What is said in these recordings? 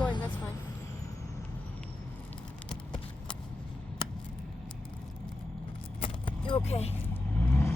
going, that's fine. Okay.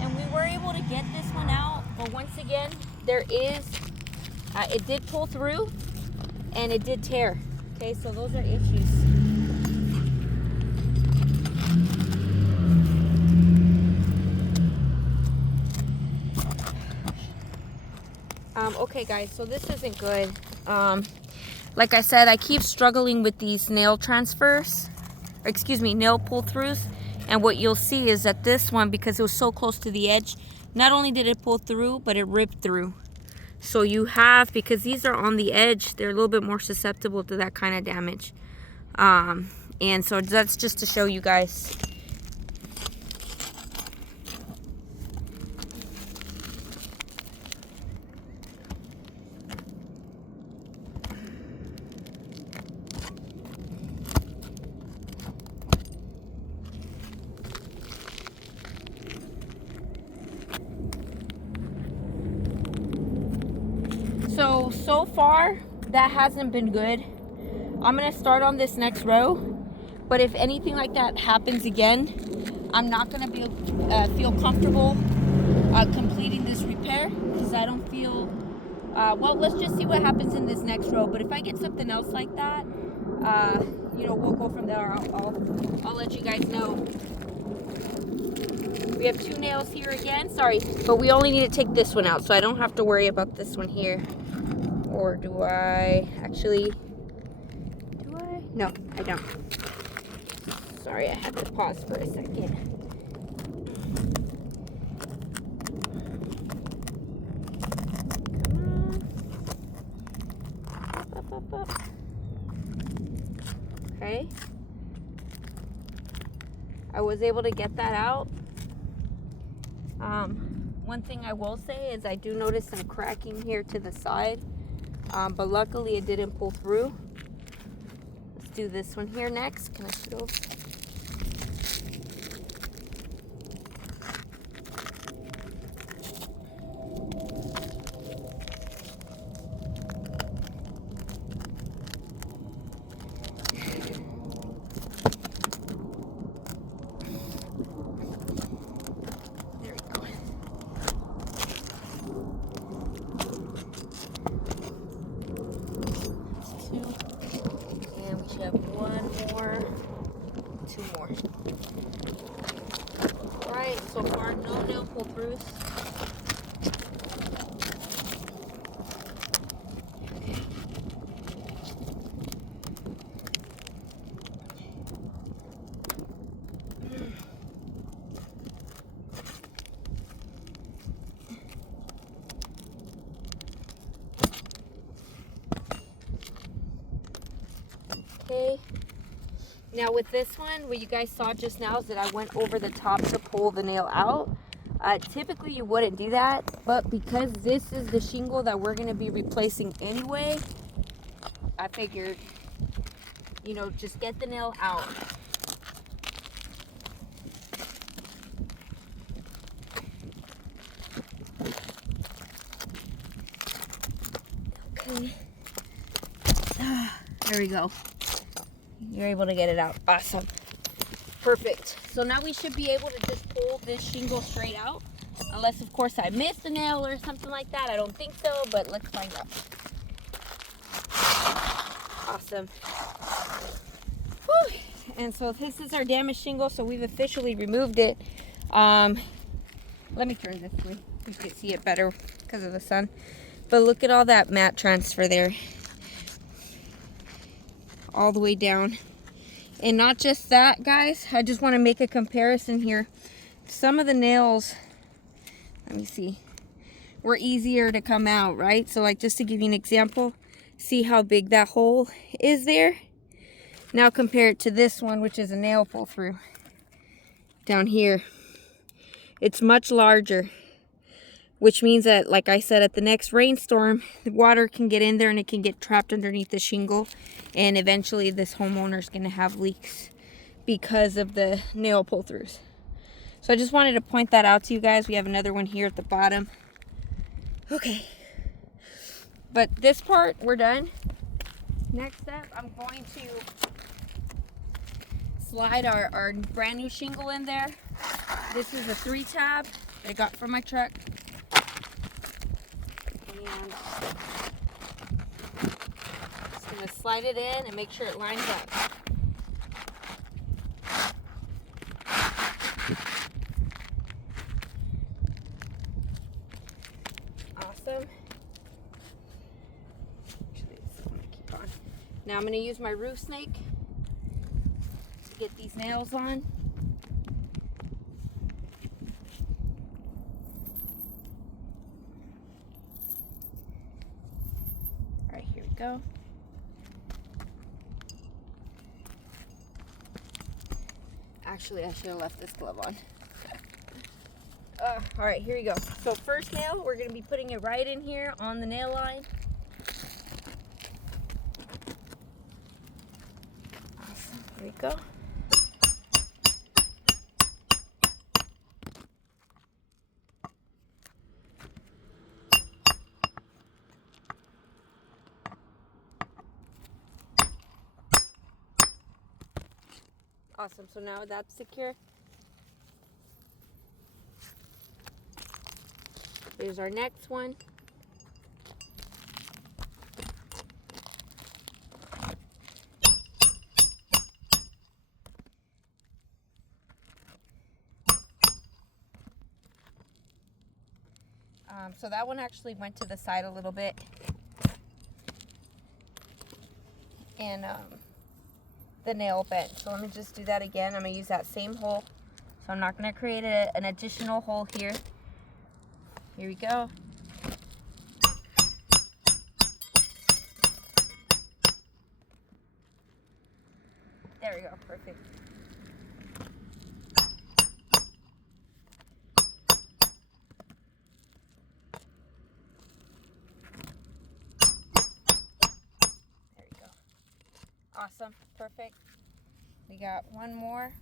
And we were able to get this one out, but once again, there is, it did pull through and it did tear. Okay, so those are issues. Okay guys, so this isn't good. Like I said, I keep struggling with these nail transfers, or excuse me, nail pull-throughs. And what you'll see is that this one, because it was so close to the edge, not only did it pull through, but it ripped through. So you have, because these are on the edge, they're a little bit more susceptible to that kind of damage. And so that's just to show you guys. So far, that hasn't been good. I'm gonna start on this next row, but if anything like that happens again, I'm not gonna feel comfortable completing this repair, because I don't feel, well, let's just see what happens in this next row. But if I get something else like that, you know, we'll go from there. I'll let you guys know. We have 2 nails here again, sorry, but we only need to take this one out, so I don't have to worry about this one here. Or do I actually, do I? No, I don't. Sorry, I had to pause for a second. Come on. Up. Okay. I was able to get that out. One thing I will say is I do notice some cracking here to the side. But luckily it didn't pull through. Let's do this one here next. Can I show? There we go. And we should have 1 more, 2 more. Alright, so far no nail pull-throughs. Okay. Now with this one, what you guys saw just now is that I went over the top to pull the nail out. Typically you wouldn't do that, but because this is the shingle that we're going to be replacing anyway, I figured, you know, just get the nail out. Okay. There we go. You're able to get it out. Awesome. Perfect. So now we should be able to just pull this shingle straight out. Unless, of course, I missed a nail or something like that. I don't think so, but let's find out. Awesome. Whew. And so this is our damaged shingle, so we've officially removed it. Let me turn this way. You can see it better because of the sun. But look at all that mat transfer there. All the way down. And not just that, guys, I just want to make a comparison here. Some of the nails, let me see, were easier to come out, right? So like, just to give you an example, see how big that hole is there? Now compare it to this one, which is a nail pull through down here. It's much larger, which means that, like I said, at the next rainstorm, the water can get in there and it can get trapped underneath the shingle. And eventually this homeowner is going to have leaks because of the nail pull-throughs. So I just wanted to point that out to you guys. We have another one here at the bottom. Okay. But this part, we're done. Next up, I'm going to slide our brand new shingle in there. This is a 3-tab that I got from my truck. And just gonna slide it in and make sure it lines up. Awesome. Actually, this is gonna keep on. Now I'm gonna use my roof snake to get these nails on. All right, here we go. Actually, I should have left this glove on. All right, here we go. So first nail, we're going to be putting it right in here on the nail line. Awesome. Here we go. Awesome. So now that's secure. Here's our next one. So that one actually went to the side a little bit. And the nail bent. So let me just do that again. I'm going to use that same hole. So I'm not going to create an additional hole here. Here we go. There we go. Perfect. There we go. Awesome. Perfect. We got one more.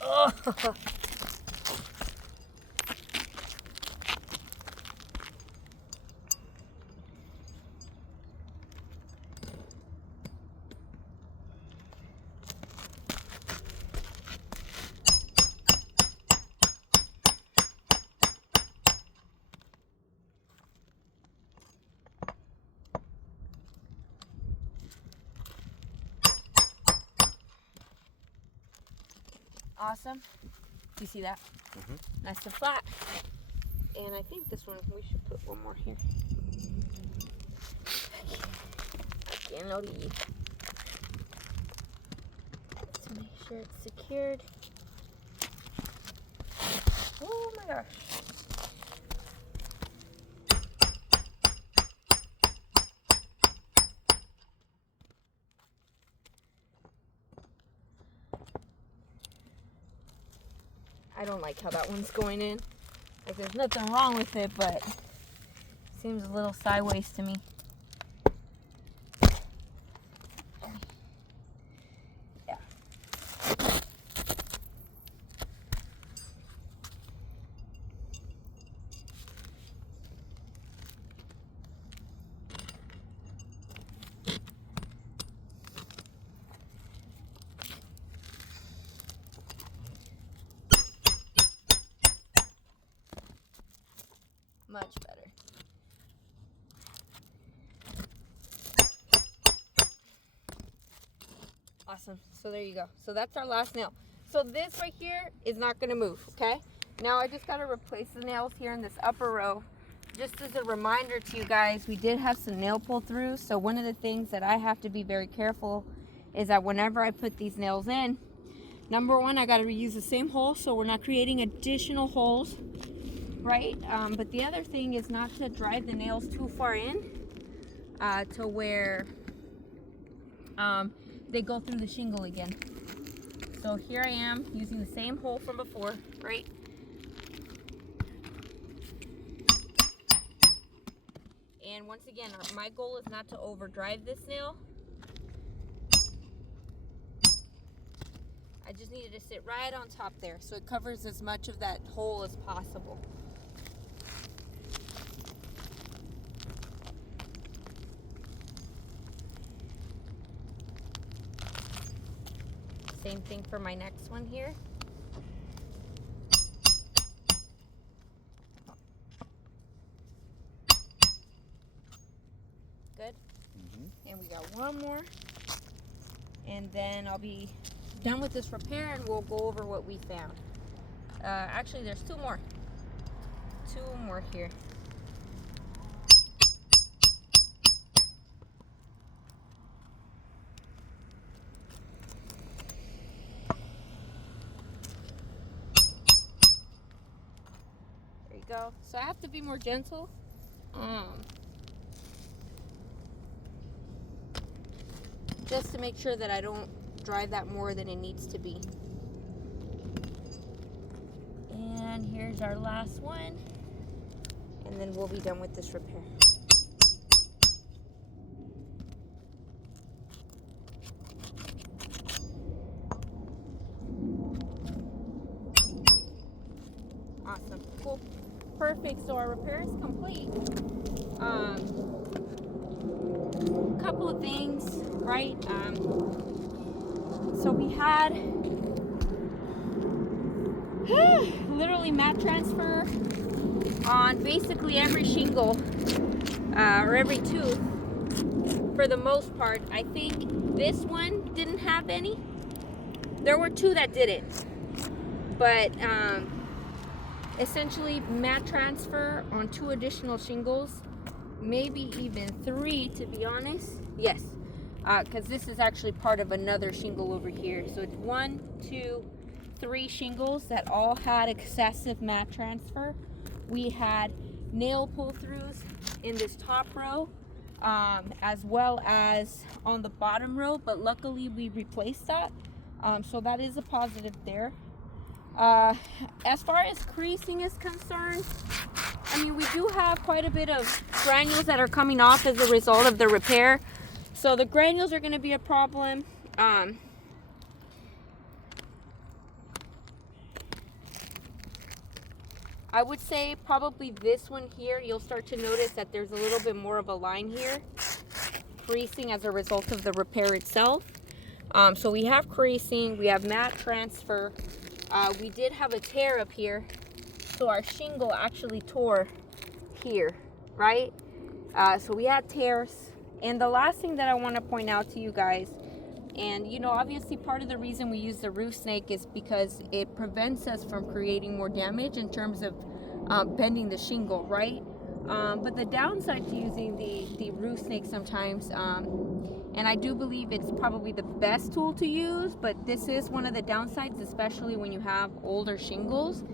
Oh. Awesome. You see that? Nice and flat. And I think this one, we should put one more here. I can't leave. Let's make sure it's secured. Oh my gosh. I don't like how that one's going in. Like, there's nothing wrong with it, but it seems a little sideways to me. Yeah. Much better. Awesome. So there you go. So that's our last nail. So this right here is not going to move, okay? Now I just got to replace the nails here in this upper row. Just as a reminder to you guys, we did have some nail pull through. So one of the things that I have to be very careful is that whenever I put these nails in, number one, I got to reuse the same hole so we're not creating additional holes. Right, but the other thing is not to drive the nails too far in to where they go through the shingle again. So here I am using the same hole from before, right? And once again, my goal is not to overdrive this nail. I just needed to sit right on top there so it covers as much of that hole as possible. same thing for my next one here. Good. And we got one more. And then I'll be done with this repair and we'll go over what we found. Actually, there's two more. Two more here. There you go. So I have to be more gentle. Just to make sure that I don't drive that more than it needs to be. And here's our last one. And then we'll be done with this repair. Awesome. Cool. Perfect. So our repair is complete. Couple of things, right? So we had literally mat transfer on basically every shingle or every tooth for the most part. I think this one didn't have any. There were two that didn't, but essentially mat transfer on 2 additional shingles, maybe even 3 to be honest. Yes, because this is actually part of another shingle over here. So it's 1, 2, 3 shingles that all had excessive mat transfer. We had nail pull-throughs in this top row as well as on the bottom row, but luckily we replaced that. So that is a positive there. As far as creasing is concerned, I mean, we do have quite a bit of granules that are coming off as a result of the repair. So the granules are going to be a problem. I would say probably this one here, you'll start to notice that there's a little bit more of a line here, creasing as a result of the repair itself. So we have creasing, we have mat transfer. We did have a tear up here, so our shingle actually tore here, right? So we had tears. And the last thing that I want to point out to you guys, and you know, obviously part of the reason we use the roof snake is because it prevents us from creating more damage in terms of bending the shingle, right? But the downside to using the roof snake sometimes, and I do believe it's probably the best tool to use, but this is one of the downsides, especially when you have older shingles,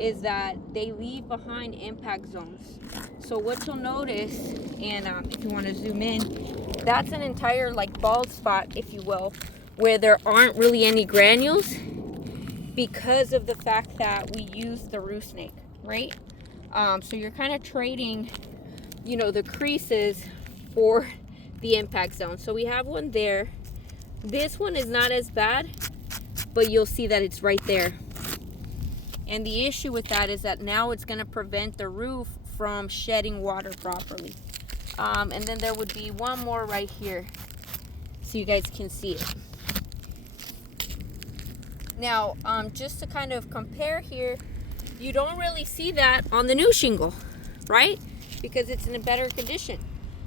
is that they leave behind impact zones. So what you'll notice, and if you want to zoom in, that's an entire like bald spot, if you will, where there aren't really any granules because of the fact that we use the roof snake, right? So you're kind of trading, you know, the creases for the impact zone. So we have one there. This one is not as bad, but you'll see that it's right there. And the issue with that is that now it's going to prevent the roof from shedding water properly. And then there would be one more right here, so you guys can see it. Now, just to kind of compare here, you don't really see that on the new shingle, right? Because it's in a better condition.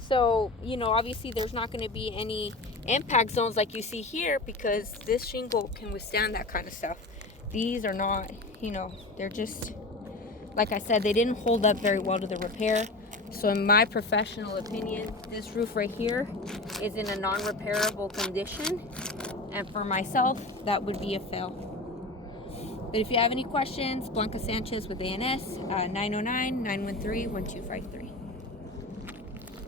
So, you know, obviously there's not going to be any impact zones like you see here because this shingle can withstand that kind of stuff. These are not, you know, they're just, like I said, they didn't hold up very well to the repair. So in my professional opinion, this roof right here is in a non-repairable condition. And for myself, that would be a fail. But if you have any questions, Blanca Sanchez with ANS, 909-913-1253.